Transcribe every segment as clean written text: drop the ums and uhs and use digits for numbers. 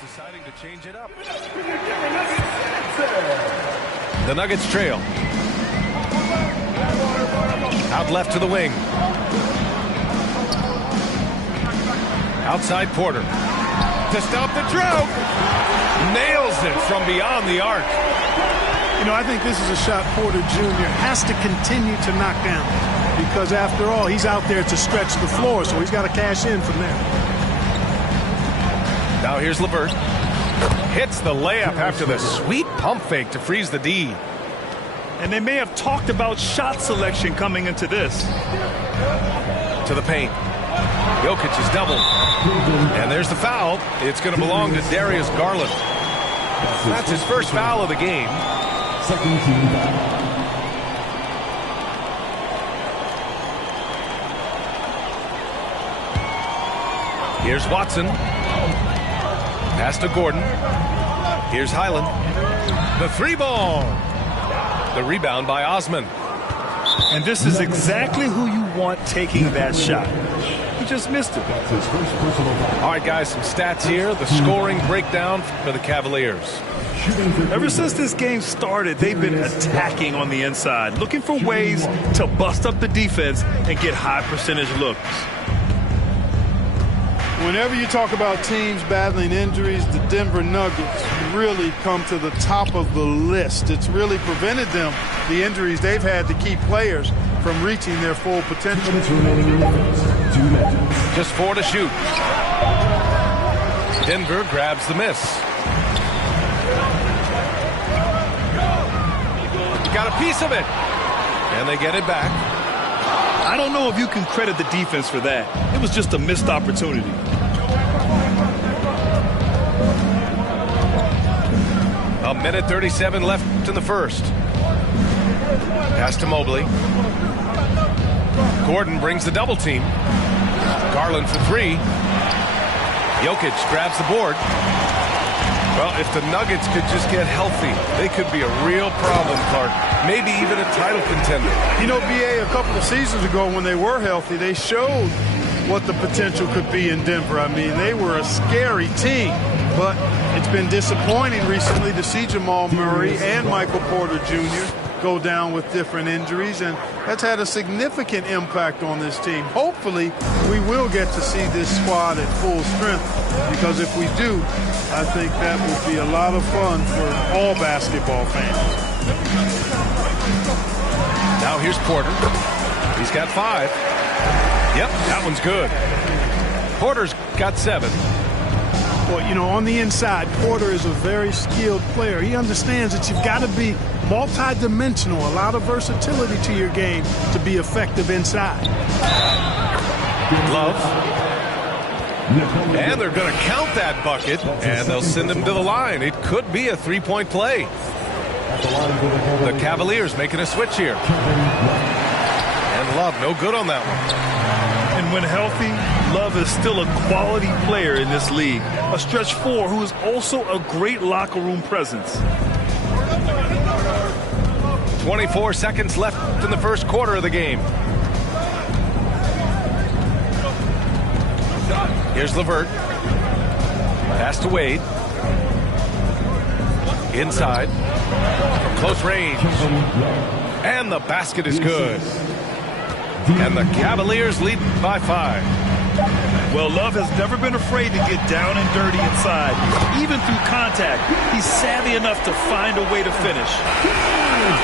deciding to change it up. The Nuggets trail. Out left to the wing. Outside Porter. To stop the drought. Nails it from beyond the arc. You know, I think this is a shot Porter Jr. has to continue to knock down, because after all, he's out there to stretch the floor, so he's got to cash in from there. Now here's LeVert. Hits the layup after the sweet pump fake to freeze the D. And they may have talked about shot selection coming into this. To the paint. Jokic is doubled. And there's the foul. It's going to belong to Darius Garland. That's his first foul of the game. Second team foul. Here's Watson. Pass to Gordon. Here's Highland. The three ball. The rebound by Osman. And this is exactly who you want taking that shot. He just missed it. All right, guys, some stats here. The scoring breakdown for the Cavaliers. Ever since this game started, they've been attacking on the inside, looking for ways to bust up the defense and get high percentage looks. Whenever you talk about teams battling injuries, the Denver Nuggets really come to the top of the list. It's really prevented them, the injuries they've had, to keep players from reaching their full potential. Just 4 to shoot. Denver grabs the miss. Got a piece of it. And they get it back. I don't know if you can credit the defense for that. It was just a missed opportunity. A minute 37 left in the first. Pass to Mobley. Gordon brings the double team. Garland for 3. Jokic grabs the board. Well, if the Nuggets could just get healthy, they could be a real problem, Clark. Maybe even a title contender. You know, BA, a couple of seasons ago when they were healthy, they showed what the potential could be in Denver. I mean, they were a scary team, but it's been disappointing recently to see Jamal Murray and Michael Porter Jr. go down with different injuries, and that's had a significant impact on this team. Hopefully, we will get to see this squad at full strength, because if we do, I think that will be a lot of fun for all basketball fans. Now here's Porter. He's got 5. Yep, that one's good. Porter's got 7. Well, you know, on the inside, Porter is a very skilled player. He understands that you've got to be multi-dimensional, a lot of versatility to your game to be effective inside. Love. And they're going to count that bucket, and they'll send him to the line. It could be a 3-point play. The Cavaliers making a switch here. And Love no good on that one. And when healthy, Love is still a quality player in this league. A stretch 4 who is also a great locker room presence. 24 seconds left in the first quarter of the game. Here's LeVert. Pass to Wade. Inside. From close range. And the basket is good. And the Cavaliers lead by 5. Well, Love has never been afraid to get down and dirty inside. Even through contact, he's savvy enough to find a way to finish.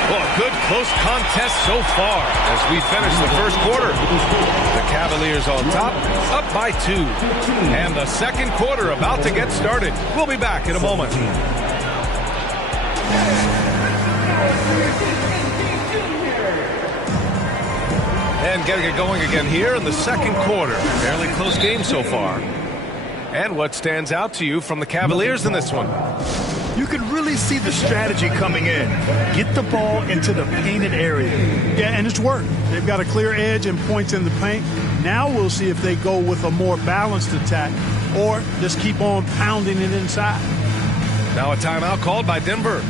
Well, a good close contest so far as we finish the first quarter. The Cavaliers on top, up by 2. And the second quarter about to get started. We'll be back in a moment. And getting it going again here in the second quarter. Fairly close game so far. And what stands out to you from the Cavaliers in this one? You can really see the strategy coming in. Get the ball into the painted area. Yeah, and it's worked. They've got a clear edge and points in the paint. Now we'll see if they go with a more balanced attack or just keep on pounding it inside. Now a timeout called by Denver.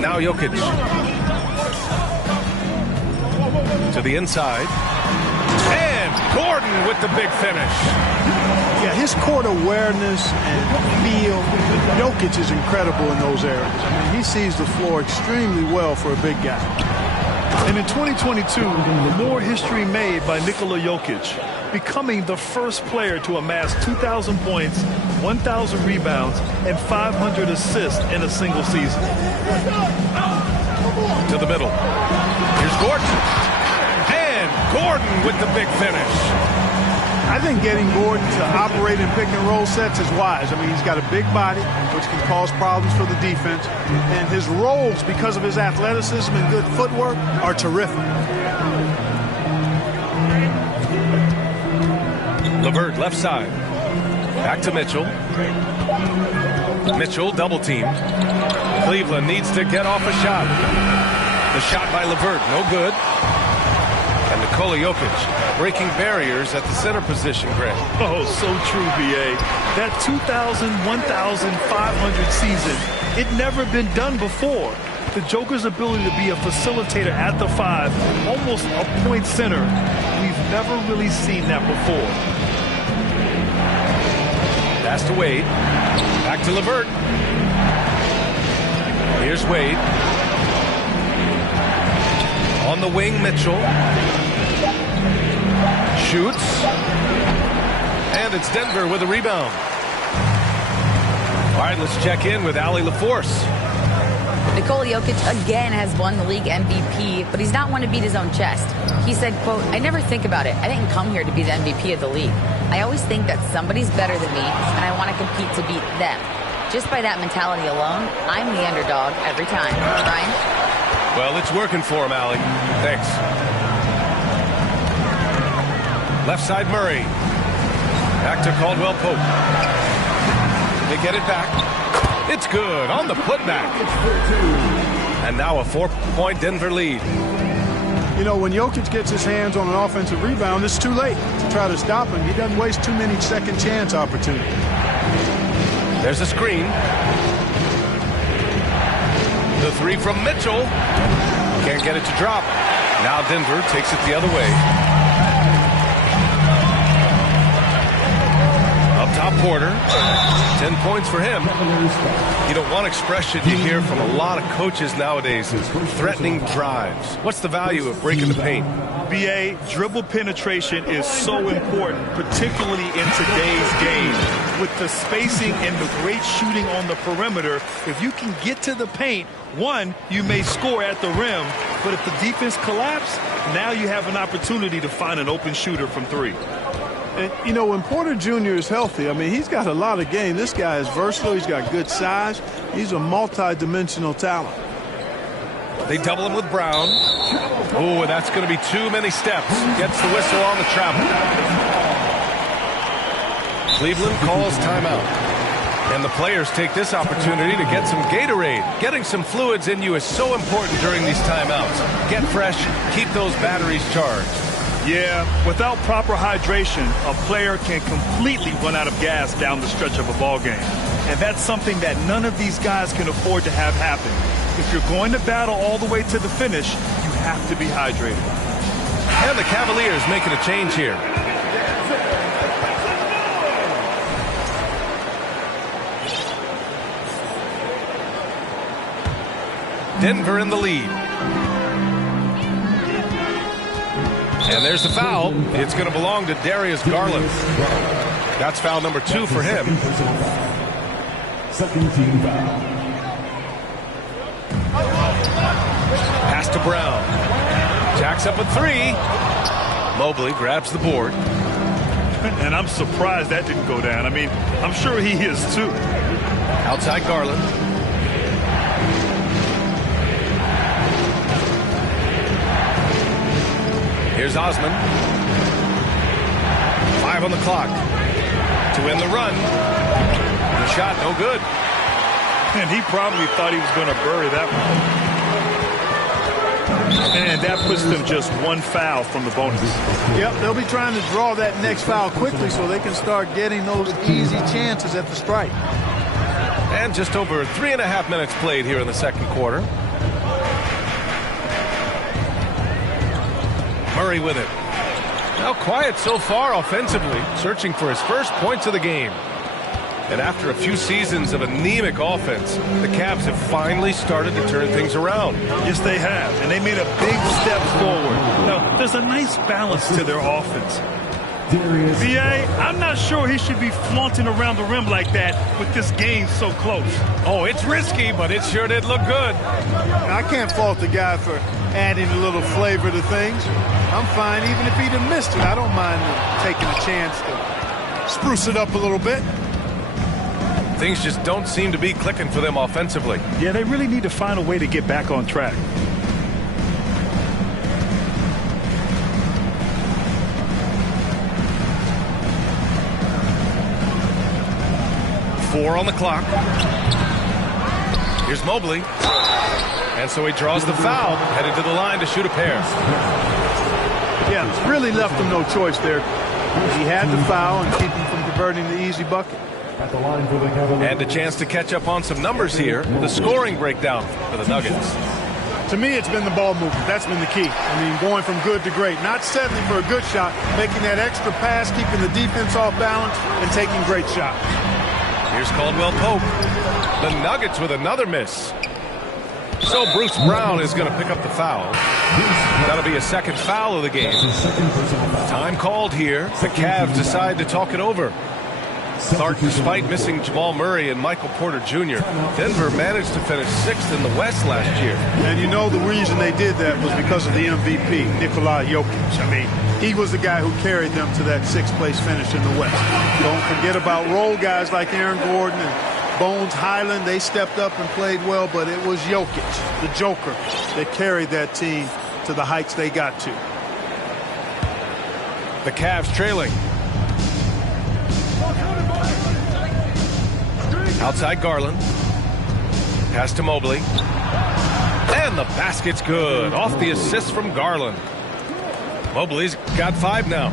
Now Jokic. To the inside. And Gordon with the big finish. Yeah, his court awareness and feel, Jokic is incredible in those areas. I mean, he sees the floor extremely well for a big guy. And in 2022, more history made by Nikola Jokic, becoming the first player to amass 2,000 points, 1,000 rebounds, and 500 assists in a single season. To the middle. Here's Gordon. And Gordon with the big finish. I think getting Gordon to operate in pick and roll sets is wise. I mean, he's got a big body, which can cause problems for the defense. And his rolls, because of his athleticism and good footwork, are terrific. LeVert left side. Back to Mitchell. Mitchell double team. Cleveland needs to get off a shot. The shot by LeVert, no good. And Nikola Jokic breaking barriers at the center position, Greg. Oh, so true, B.A. That 2,000, 1,500 season, it never been done before. The Joker's ability to be a facilitator at the 5, almost a point center, we've never really seen that before. Pass to Wade. Back to LeVert. Here's Wade. On the wing, Mitchell. Shoots. And it's Denver with a rebound. All right, let's check in with Allie LaForce. Nikola Jokic again has won the league MVP, but he's not one to beat his own chest. He said, quote, "I never think about it. I didn't come here to be the MVP of the league. I always think that somebody's better than me, and I want to compete to beat them. Just by that mentality alone, I'm the underdog every time." Ryan? Well, it's working for him, Allie. Thanks. Left side, Murray. Back to Caldwell Pope. They get it back. It's good on the putback. And now a 4-point Denver lead. You know, when Jokic gets his hands on an offensive rebound, it's too late to try to stop him. He doesn't waste too many second chance opportunities. There's a screen. The three from Mitchell. Can't get it to drop. Now Denver takes it the other way. Up top, Porter. 10 points for him. You know, one expression you hear from a lot of coaches nowadays is threatening drives. What's the value of breaking the paint? B.A., dribble penetration is so important, particularly in today's game. With the spacing and the great shooting on the perimeter, if you can get to the paint, one, you may score at the rim, but if the defense collapses, now you have an opportunity to find an open shooter from 3. And, you know, when Porter Jr. is healthy, I mean, he's got a lot of game. This guy is versatile. He's got good size. He's a multi-dimensional talent. They double him with Brown. Oh, that's going to be too many steps. Gets the whistle on the travel. Cleveland calls timeout. And the players take this opportunity to get some Gatorade. Getting some fluids in you is so important during these timeouts. Get fresh, keep those batteries charged. Yeah, without proper hydration, a player can completely run out of gas down the stretch of a ball game. And that's something that none of these guys can afford to have happen. If you're going to battle all the way to the finish, you have to be hydrated. And the Cavaliers making a change here. Denver in the lead. And there's the foul. It's going to belong to Darius Garland. That's foul number 2 for him. Second team foul. Pass to Brown. Jacks up a 3. Mobley grabs the board. And I'm surprised that didn't go down. I mean, I'm sure he is too. Outside Garland. Here's Osman. 5 on the clock. To end the run. The shot, no good. And he probably thought he was going to bury that one. And that puts them just 1 foul from the bonus. Yep, they'll be trying to draw that next foul quickly so they can start getting those easy chances at the strike. And just over 3.5 minutes played here in the second quarter. Murray with it. Now quiet so far offensively, searching for his first points of the game. And after a few seasons of anemic offense, the Cavs have finally started to turn things around. Yes, they have, and they made a big step forward. Now, there's a nice balance to their offense. B.A., I'm not sure he should be flaunting around the rim like that with this game so close. Oh, it's risky, but it sure did look good. I can't fault the guy for adding a little flavor to things. I'm fine even if he'd have missed it. I don't mind taking a chance to spruce it up a little bit. Things just don't seem to be clicking for them offensively. Yeah, they really need to find a way to get back on track. Four on the clock. Here's Mobley. And so he draws the foul, headed to the line to shoot a pair. Yeah, really left him no choice there. He had to foul and keep him from converting the easy bucket. At the line for the Cavaliers. And a chance to catch up on some numbers here. The scoring breakdown for the Nuggets. To me, it's been the ball movement. That's been the key. I mean, going from good to great. Not settling for a good shot, making that extra pass, keeping the defense off balance, and taking great shots. Here's Caldwell Pope. The Nuggets with another miss. So Bruce Brown is going to pick up the foul. That'll be a second foul of the game. Time called here. The Cavs decide to talk it over. Clark, despite missing Jamal Murray and Michael Porter Jr., Denver managed to finish 6th in the West last year. And you know the reason they did that was because of the MVP, Nikola Jokic. I mean, he was the guy who carried them to that 6th place finish in the West. Don't forget about role guys like Aaron Gordon and Bones Highland. They stepped up and played well, but it was Jokic, the Joker, that carried that team to the heights they got to. The Cavs trailing. Outside Garland. Pass to Mobley. And the basket's good. Off the assist from Garland. Mobley's got 5 now.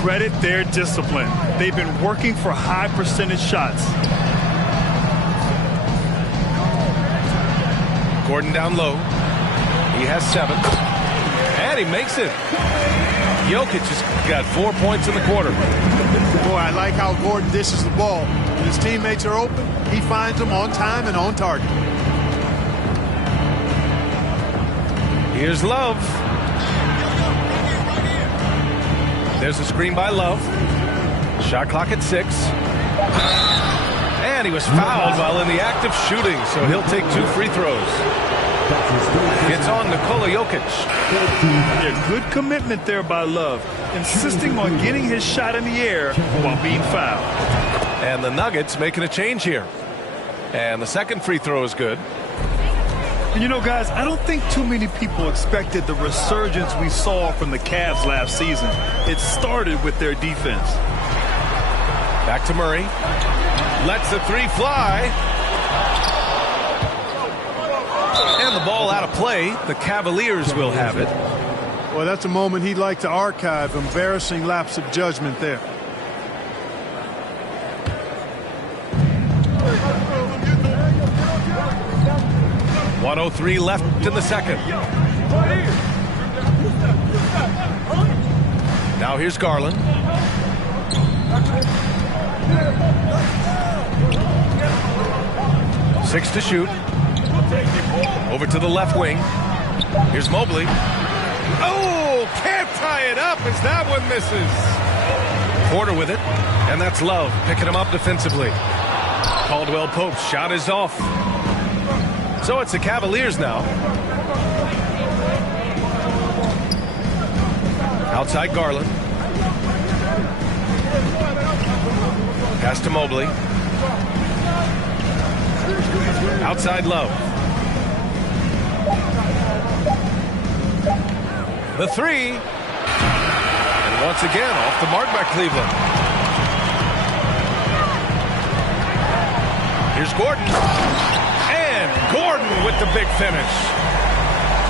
Credit their discipline. They've been working for high percentage shots. Gordon down low. He has 7. And he makes it. Jokic has got 4 points in the quarter. Boy, I like how Gordon dishes the ball. When his teammates are open, he finds them on time and on target. Here's Love. There's a screen by Love. Shot clock at 6. And he was fouled while in the act of shooting, so he'll take 2 free throws. It's on Nikola Jokic. Yeah, good commitment there by Love, insisting on getting his shot in the air while being fouled. And the Nuggets making a change here. And the second free throw is good. And you know, guys, I don't think too many people expected the resurgence we saw from the Cavs last season. It started with their defense. Back to Murray. Lets the 3 fly. And the ball out of play. The Cavaliers will have it. Well, that's a moment he'd like to archive. Embarrassing lapse of judgment there. .103 left in the second. Now here's Garland. Six to shoot. Over to the left wing. Here's Mobley. Oh, can't tie it up as that one misses. Porter with it. And that's Love picking him up defensively. Caldwell Pope's shot is off. So it's the Cavaliers now. Outside Garland. Pass to Mobley. Outside Love. The 3. And once again off the mark by Cleveland. Here's Gordon. And Gordon with the big finish.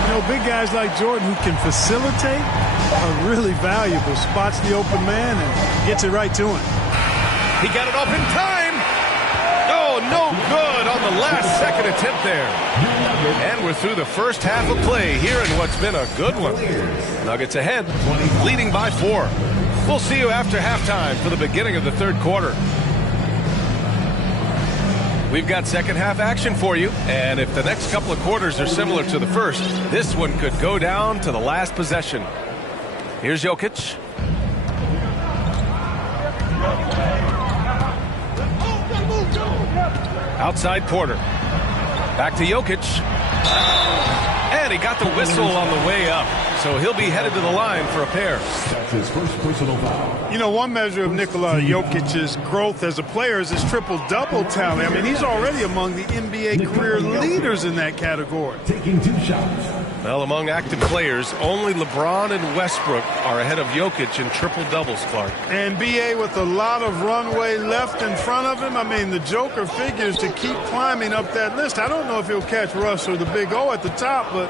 You know, big guys like Jordan who can facilitate are really valuable. Spots the open man and gets it right to him. He got it off in time. Oh, no good on the last second attempt there. And we're through the first half of play here in what's been a good one. Nuggets ahead, leading by 4. We'll see you after halftime for the beginning of the third quarter. We've got second half action for you, and if the next couple of quarters are similar to the first, this one could go down to the last possession. Here's Jokic. Outside Porter. Back to Jokic. And he got the whistle on the way up. So he'll be headed to the line for a pair. That's his first personal foul. You know, one measure of Nikola Jokic's growth as a player is his triple-double tally. I mean, he's already among the NBA career leaders in that category. Taking 2 shots. Well, among active players, only LeBron and Westbrook are ahead of Jokic in triple-doubles, Clark. And B.A. with a lot of runway left in front of him. I mean, the Joker figures to keep climbing up that list. I don't know if he'll catch Russ or the Big O at the top, but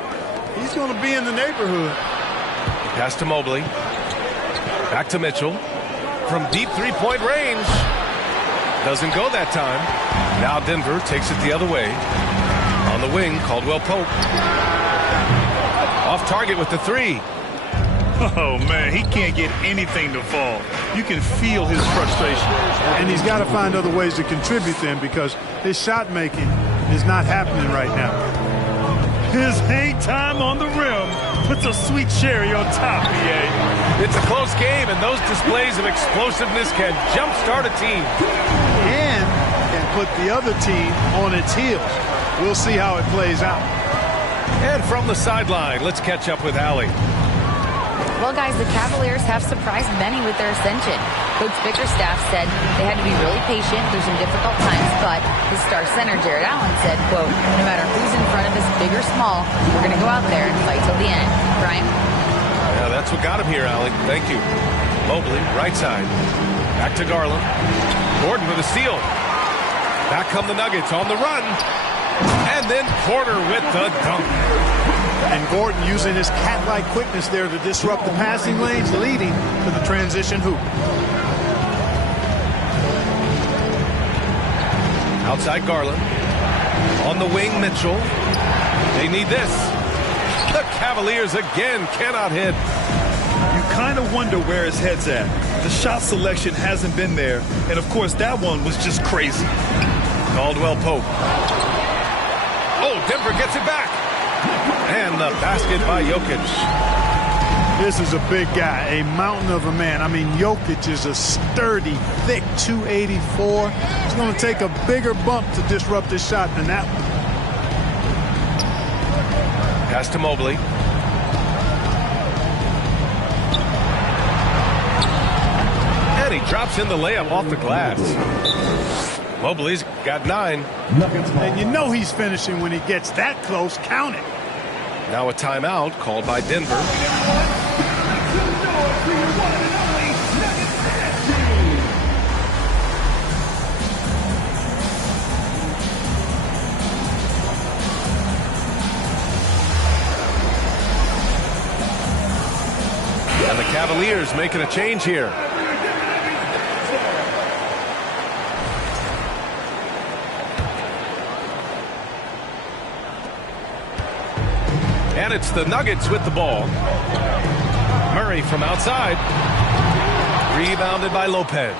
he's going to be in the neighborhood. Pass to Mobley. Back to Mitchell. From deep three-point range. Doesn't go that time. Now Denver takes it the other way. On the wing, Caldwell Pope. Off target with the 3. Oh, man, he can't get anything to fall. You can feel his frustration. And he's got to find other ways to contribute then, because his shot making is not happening right now. His hang time on the rim puts a sweet cherry on top, B.A. It's a close game, and those displays of explosiveness can jumpstart a team. And can put the other team on its heels. We'll see how it plays out. And from the sideline, let's catch up with Allie. Well, guys, the Cavaliers have surprised many with their ascension. Coach Bickerstaff said they had to be really patient through some difficult times, but his star center, Jared Allen, said, quote, no matter who's in front of us, big or small, we're going to go out there and fight till the end. Brian? Yeah, that's what got him here, Allie. Thank you. Mobley, right side. Back to Garland. Gordon with a steal. Back come the Nuggets on the run. And then Porter with the dunk. And Gordon using his cat-like quickness there to disrupt the passing lanes, leading to the transition hoop. Outside Garland. On the wing, Mitchell. They need this. The Cavaliers again cannot hit. You kind of wonder where his head's at. The shot selection hasn't been there. And, of course, that one was just crazy. Caldwell Pope. Oh, Denver gets it back. And the basket by Jokic. This is a big guy, a mountain of a man. I mean, Jokic is a sturdy, thick 284. It's going to take a bigger bump to disrupt his shot than that one. Pass to Mobley. And he drops in the layup off the glass. Mobley's got 9. And you know he's finishing when he gets that close. Count it. Now a timeout called by Denver. And the Cavaliers making a change here. And it's the Nuggets with the ball. Murray from outside. Rebounded by Lopez.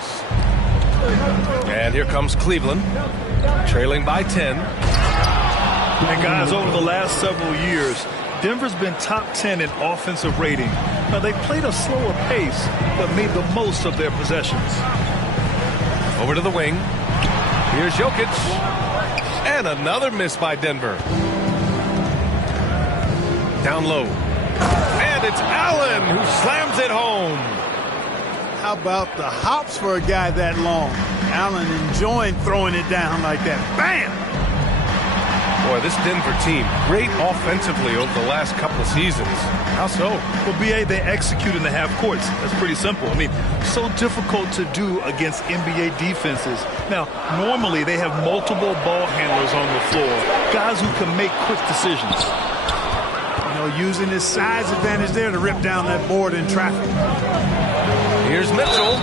And here comes Cleveland, trailing by 10. And guys, over the last several years, Denver's been top 10 in offensive rating. Now, they played a slower pace, but made the most of their possessions. Over to the wing. Here's Jokic. And another miss by Denver. Down low. And it's Allen who slams it home. How about the hops for a guy that long? Allen enjoying throwing it down like that. Bam! Boy, this Denver team, great offensively over the last couple of seasons. How so? Well, B.A., they execute in the half courts. That's pretty simple. I mean, so difficult to do against NBA defenses. Now, normally they have multiple ball handlers on the floor, guys who can make quick decisions. Using his size advantage there to rip down that board in traffic. Here's Mitchell.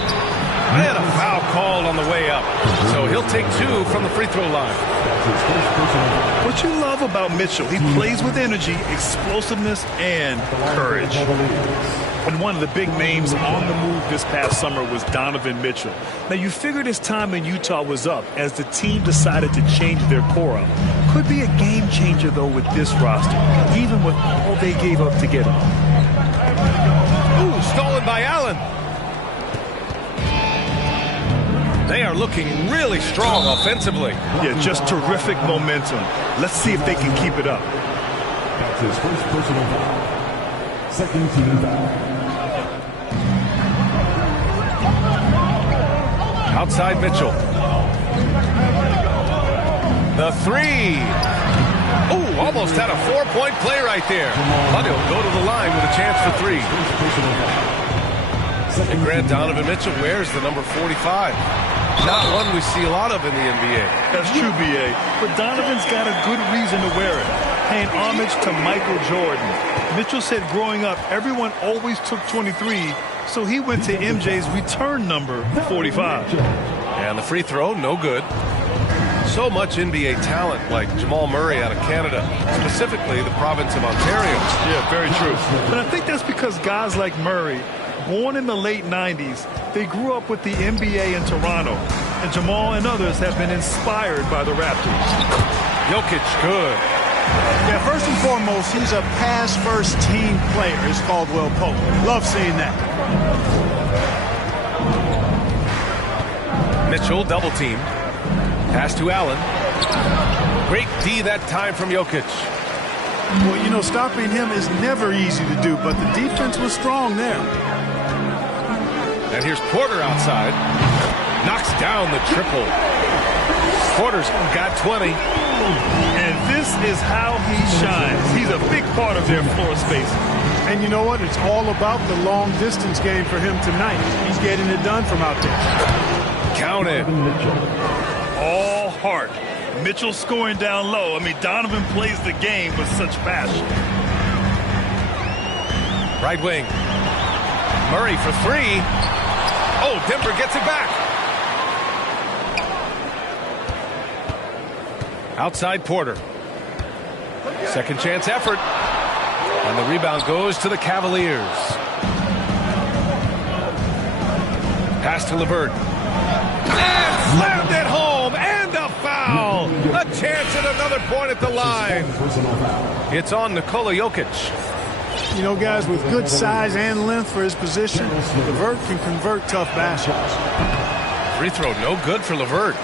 And a foul called on the way up. So he'll take 2 from the free throw line. What you love about Mitchell, he plays with energy, explosiveness, and courage. And one of the big names on the move this past summer was Donovan Mitchell. Now, you figured his time in Utah was up as the team decided to change their core up. Could be a game changer, though, with this roster, even with all they gave up to get him. Ooh, stolen by Allen. They are looking really strong offensively. Yeah, just terrific momentum. Let's see if they can keep it up. That's his first personal foul. Second team foul. Outside Mitchell. The 3. Ooh, almost had a 4-point play right there. But he'll go to the line with a chance for 3. And Grant, Donovan Mitchell wears the number 45. Not one we see a lot of in the NBA. That's true, B.A. But Donovan's got a good reason to wear it, paying homage to Michael Jordan. Mitchell said growing up, everyone always took 23, so he went to MJ's return number 45. And the free throw, no good. So much NBA talent like Jamal Murray out of Canada, specifically the province of Ontario. Yeah, very true. But I think that's because guys like Murray, born in the late 90s, they grew up with the NBA in Toronto. And Jamal and others have been inspired by the Raptors. Jokic, good. Yeah, first and foremost, he's a pass-first team player, as Caldwell Pope. Love seeing that. Mitchell, double team. Pass to Allen. Great D that time from Jokic. Well, you know, stopping him is never easy to do, but the defense was strong there. And here's Porter outside. Knocks down the triple. Porter's got 20. And this is how he shines. He's a big part of their floor space. And you know what? It's all about the long-distance game for him tonight. He's getting it done from out there. Counted. All heart. Mitchell scoring down low. I mean, Donovan plays the game with such passion. Right wing. Murray for 3. Oh, Denver gets it back. Outside Porter. Second chance effort. And the rebound goes to the Cavaliers. Pass to LeVert. And slammed it home. And a foul. A chance at another point at the line. It's on Nikola Jokic. You know, guys, with good size and length for his position, LeVert can convert tough baskets. Free throw no good for LeVert.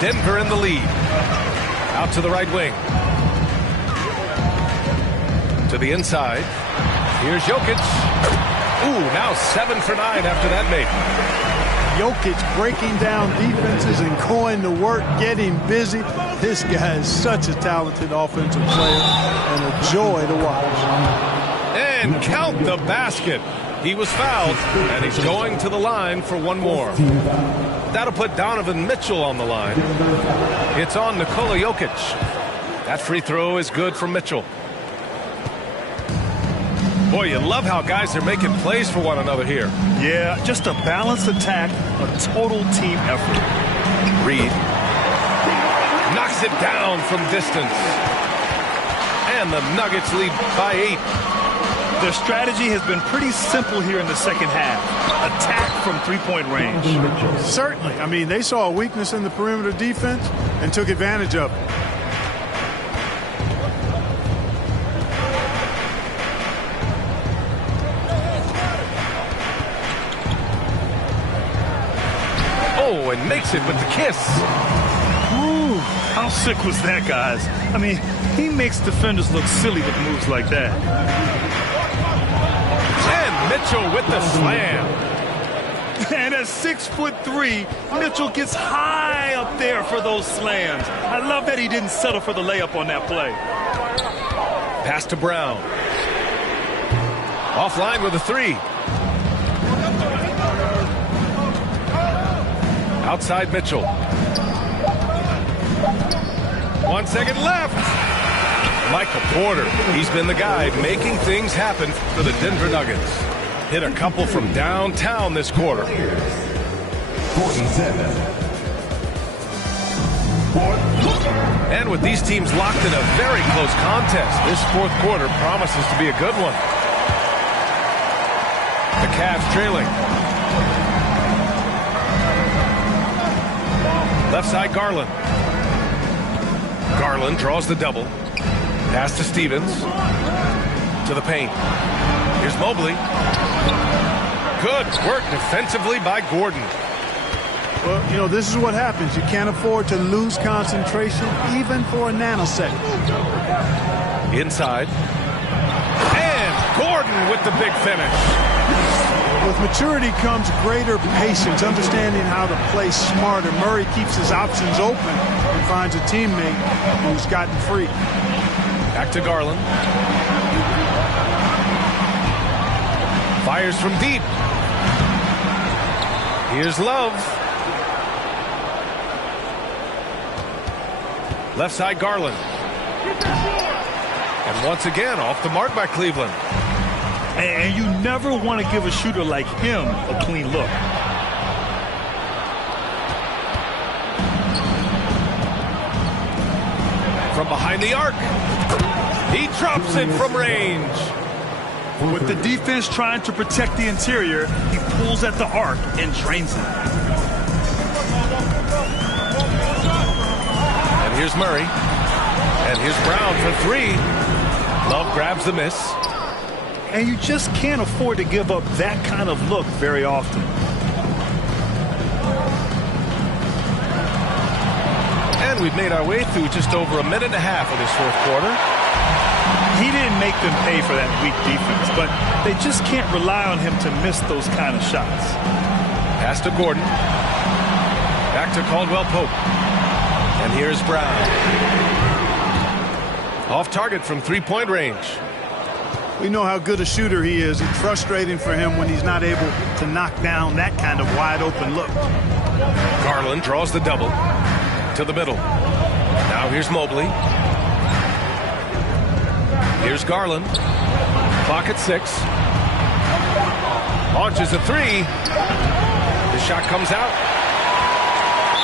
Denver in the lead. Out to the right wing. To the inside. Here's Jokic. Ooh, now 7 for 9 after that make. Jokic breaking down defenses and going to work, getting busy. This guy is such a talented offensive player and a joy to watch. And count the basket. He was fouled, and he's going to the line for one more. That'll put Donovan Mitchell on the line. It's on Nikola Jokic. That free throw is good for Mitchell. Boy, you love how guys are making plays for one another here. Yeah, just a balanced attack, a total team effort. Reed knocks it down from distance. And the Nuggets lead by 8. Their strategy has been pretty simple here in the second half. Attack from three-point range. Certainly. I mean, they saw a weakness in the perimeter defense and took advantage of it. Oh, and makes it with the kiss. Ooh, how sick was that, guys? I mean, he makes defenders look silly with moves like that. And Mitchell with the slam. And at 6'3", Mitchell gets high up there for those slams. I love that he didn't settle for the layup on that play. Pass to Brown. Offline with a 3. Outside Mitchell. 1 second left. Michael Porter, he's been the guy making things happen for the Denver Nuggets. Hit a couple from downtown this quarter. 47. And with these teams locked in a very close contest, this fourth quarter promises to be a good one. The Cavs trailing. Left side, Garland. Garland draws the double. Pass to Stevens. To the paint. Here's Mobley. Good work defensively by Gordon. Well, you know, this is what happens. You can't afford to lose concentration even for a nanosecond. Inside. And Gordon with the big finish. With maturity comes greater patience, understanding how to play smarter. Murray keeps his options open and finds a teammate who's gotten free. Back to Garland. Fires from deep. Here's Love. Left side, Garland. And once again, off the mark by Cleveland. And you never want to give a shooter like him a clean look. From behind the arc. He drops it from range. With the defense trying to protect the interior, he pulls at the arc and drains it. And here's Murray. And here's Brown for three. Love grabs the miss. And you just can't afford to give up that kind of look very often. And we've made our way through just over a minute and a half of this fourth quarter. He didn't make them pay for that weak defense, but they just can't rely on him to miss those kind of shots. Pass to Gordon. Back to Caldwell Pope. And here's Brown. Off target from three-point range. We know how good a shooter he is. It's frustrating for him when he's not able to knock down that kind of wide-open look. Garland draws the double to the middle. Now here's Mobley. Here's Garland. Clock at 6. Launches a three. The shot comes out.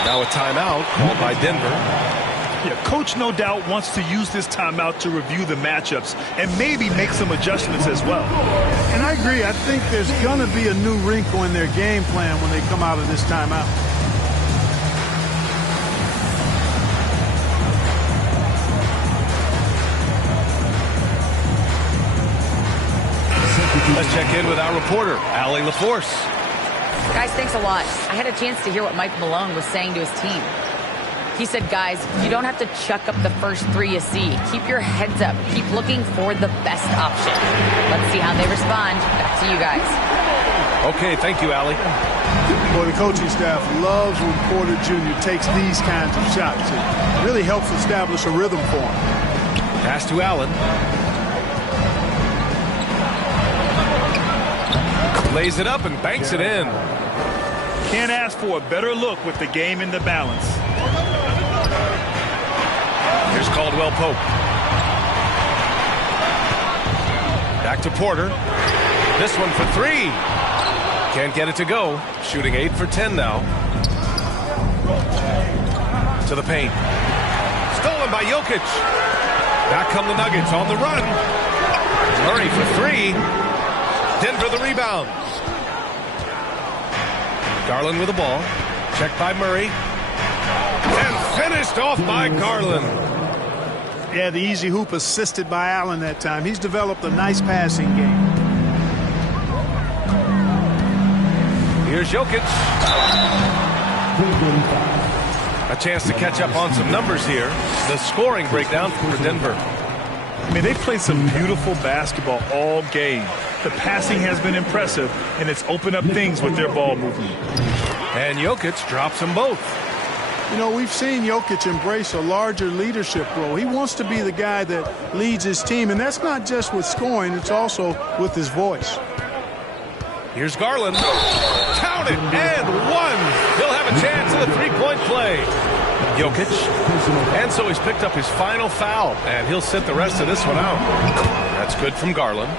Now a timeout called by Denver. Yeah, coach no doubt wants to use this timeout to review the matchups and maybe make some adjustments as well. And I agree. I think there's going to be a new wrinkle in their game plan when they come out of this timeout. Let's check in with our reporter, Allie LaForce. Guys, thanks a lot. I had a chance to hear what Mike Malone was saying to his team. He said, guys, you don't have to chuck up the first three you see. Keep your heads up. Keep looking for the best option. Let's see how they respond. Back to you guys. Okay, thank you, Allie. Boy, the coaching staff loves when Porter Jr. takes these kinds of shots. It really helps establish a rhythm for him. Pass to Allen. Lays it up and banks it in. Can't ask for a better look with the game in the balance. Here's Caldwell Pope. Back to Porter. This one for three. Can't get it to go. Shooting 8 for 10 now. To the paint. Stolen by Jokic. Back come the Nuggets on the run. Murray for three. Denver the rebound. Garland with the ball. Checked by Murray. And finished off by Garland. Yeah, the easy hoop assisted by Allen that time. He's developed a nice passing game. Here's Jokic. A chance to catch up on some numbers here. The scoring breakdown for Denver. I mean, they've played some beautiful basketball all game. The passing has been impressive, and it's opened up things with their ball movement. And Jokic drops them both. You know, we've seen Jokic embrace a larger leadership role. He wants to be the guy that leads his team, and that's not just with scoring, it's also with his voice. Here's Garland. Count it, and one. He'll have a chance at a three-point play. Jokic. And so he's picked up his final foul, and he'll sit the rest of this one out. That's good from Garland.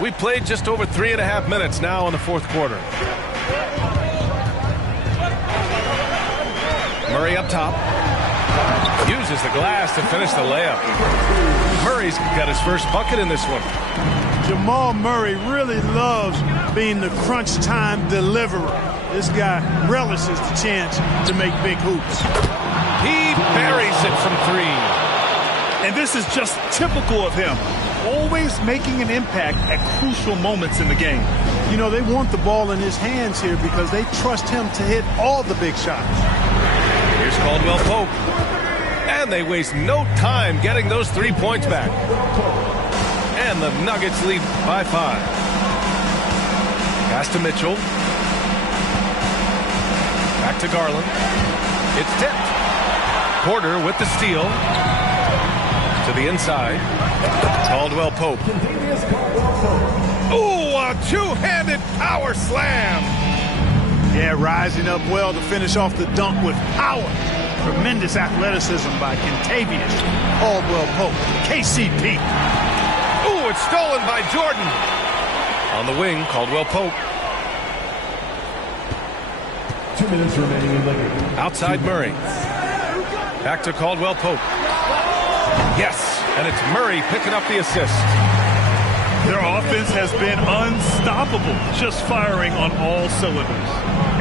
We played just over 3.5 minutes now in the fourth quarter. Murray up top. Uses the glass to finish the layup. Murray's got his first bucket in this one. Jamal Murray really loves being the crunch time deliverer. This guy relishes the chance to make big hoops. He buries it from three. And this is just typical of him. Always making an impact at crucial moments in the game. You know, they want the ball in his hands here because they trust him to hit all the big shots. Here's Caldwell Pope. And they waste no time getting those 3 points back. And the Nuggets lead by 5. Pass to Mitchell. Back to Garland. It's tipped. Porter with the steal. To the inside. Caldwell Pope. Ooh, a two-handed power slam. Yeah, rising up well to finish off the dunk with power. Tremendous athleticism by Kentavious Caldwell Pope. KCP. Ooh, it's stolen by Jordan. On the wing, Caldwell Pope. 2 minutes remaining in the game. Outside Murray. Back to Caldwell Pope. Yes, and it's Murray picking up the assist. Their offense has been unstoppable, just firing on all cylinders.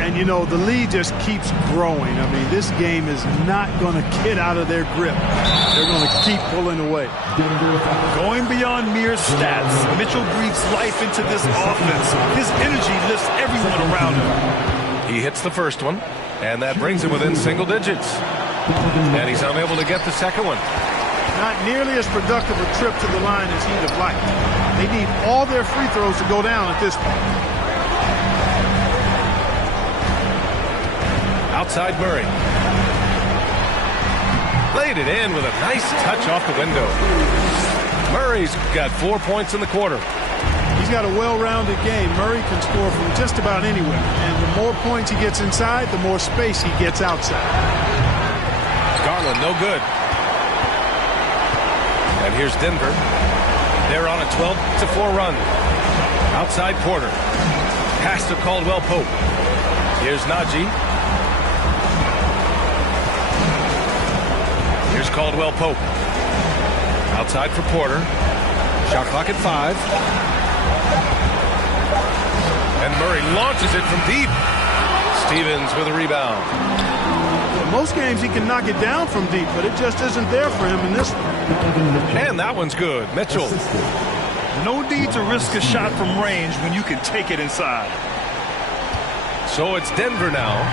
And, you know, the lead just keeps growing. I mean, this game is not going to get out of their grip. They're going to keep pulling away. Going beyond mere stats, Mitchell breathes life into this offense. His energy lifts everyone around him. He hits the first one, and that brings him within single digits. And he's unable to get the second one. Not nearly as productive a trip to the line as he'd have liked. They need all their free throws to go down at this point. Outside Murray. Laid it in with a nice touch off the window. Murray's got 4 points in the quarter. He's got a well-rounded game. Murray can score from just about anywhere. And the more points he gets inside, the more space he gets outside. Garland, no good. And here's Denver. They're on a 12-4 run. Outside Porter. Pass to Caldwell Pope. Here's Najee. Here's Caldwell Pope. Outside for Porter. Shot clock at 5. And Murray launches it from deep. Stevens with a rebound. Most games he can knock it down from deep, but it just isn't there for him in this one. And that one's good. Mitchell. No need to risk a shot from range when you can take it inside. So it's Denver now.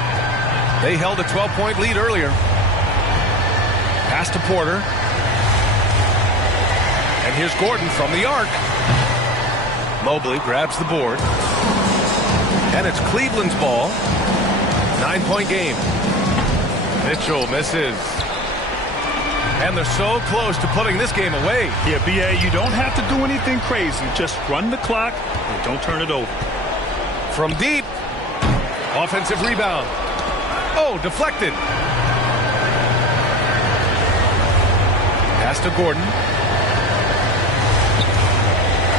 They held a 12-point lead earlier. Pass to Porter. And here's Gordon from the arc. Mobley grabs the board. And it's Cleveland's ball. 9-point game. Mitchell misses. And they're so close to putting this game away. Yeah, B.A., you don't have to do anything crazy. Just run the clock and don't turn it over. From deep. Offensive rebound. Oh, deflected. Pass to Gordon.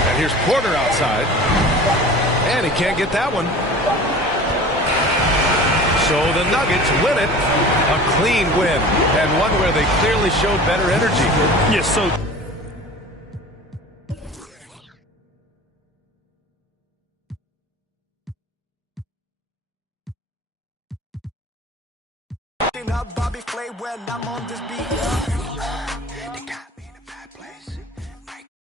And here's Porter outside. And he can't get that one. So the Nuggets win it. A clean win. And one where they clearly showed better energy. Yes, so... Bobby Flay when I'm on this beat.